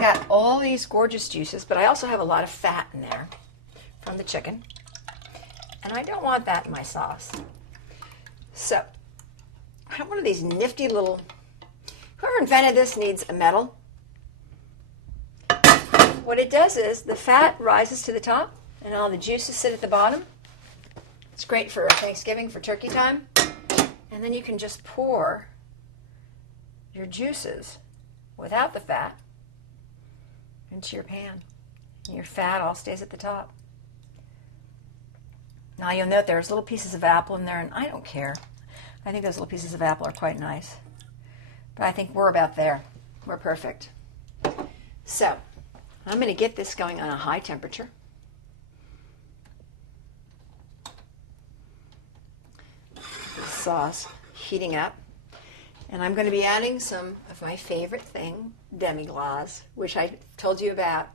got all these gorgeous juices, but I also have a lot of fat in there from the chicken. And I don't want that in my sauce. So, I have one of these nifty little, whoever invented this needs a medal. What it does is the fat rises to the top and all the juices sit at the bottom. It's great for Thanksgiving, for turkey time. And then you can just pour your juices without the fat into your pan. And your fat all stays at the top. Now you'll note there's little pieces of apple in there, and I don't care. I think those little pieces of apple are quite nice. But I think we're about there. We're perfect. So, I'm going to get this going on a high temperature. The sauce heating up. And I'm going to be adding some of my favorite thing, demi-glace, which I told you about.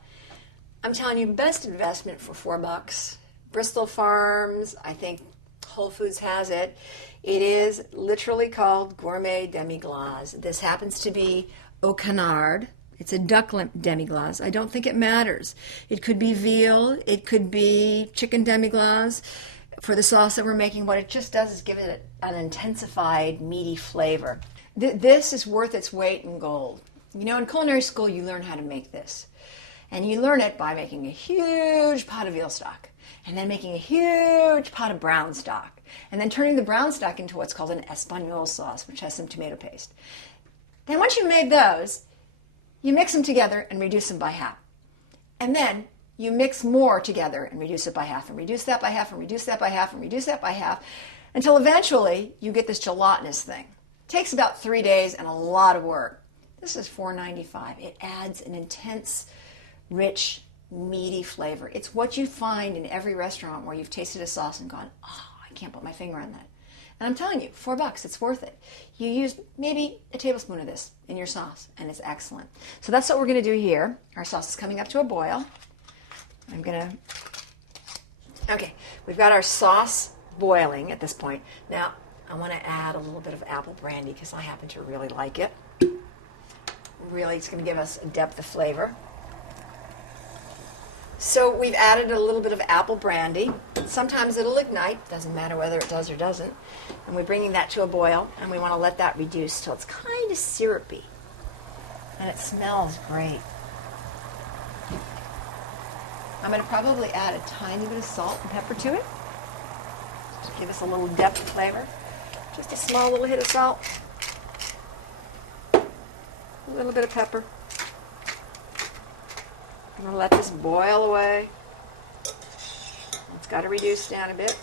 I'm telling you, best investment for $4. Bristol Farms, I think Whole Foods has it. It is literally called Gourmet Demi-Glace. This happens to be au canard. It's a duck demi-glace. I don't think it matters. It could be veal. It could be chicken demi-glace. For the sauce that we're making, what it just does is give it an intensified, meaty flavor. This is worth its weight in gold. You know, in culinary school, you learn how to make this. And you learn it by making a huge pot of veal stock, and then making a huge pot of brown stock, and then turning the brown stock into what's called an espagnole sauce, which has some tomato paste. Then once you've made those, you mix them together and reduce them by half. And then you mix more together and reduce it by half, and reduce that by half, and reduce that by half, and reduce that by half, until eventually you get this gelatinous thing. It takes about 3 days and a lot of work. This is $4.95. It adds an intense, rich, meaty flavor. It's what you find in every restaurant where you've tasted a sauce and gone, oh, I can't put my finger on that. And I'm telling you, $4, it's worth it. You use maybe a tablespoon of this in your sauce, and it's excellent. So that's what we're going to do here. Our sauce is coming up to a boil. Okay, we've got our sauce boiling at this point. Now, I want to add a little bit of apple brandy because I happen to really like it. Really, it's going to give us a depth of flavor. So we've added a little bit of apple brandy. Sometimes it'll ignite, doesn't matter whether it does or doesn't. And we're bringing that to a boil, and we want to let that reduce till it's kind of syrupy. And it smells great. I'm going to probably add a tiny bit of salt and pepper to it. Just give us a little depth of flavor. Just a small little hit of salt. A little bit of pepper. I'm going to let this boil away. It's got to reduce down a bit.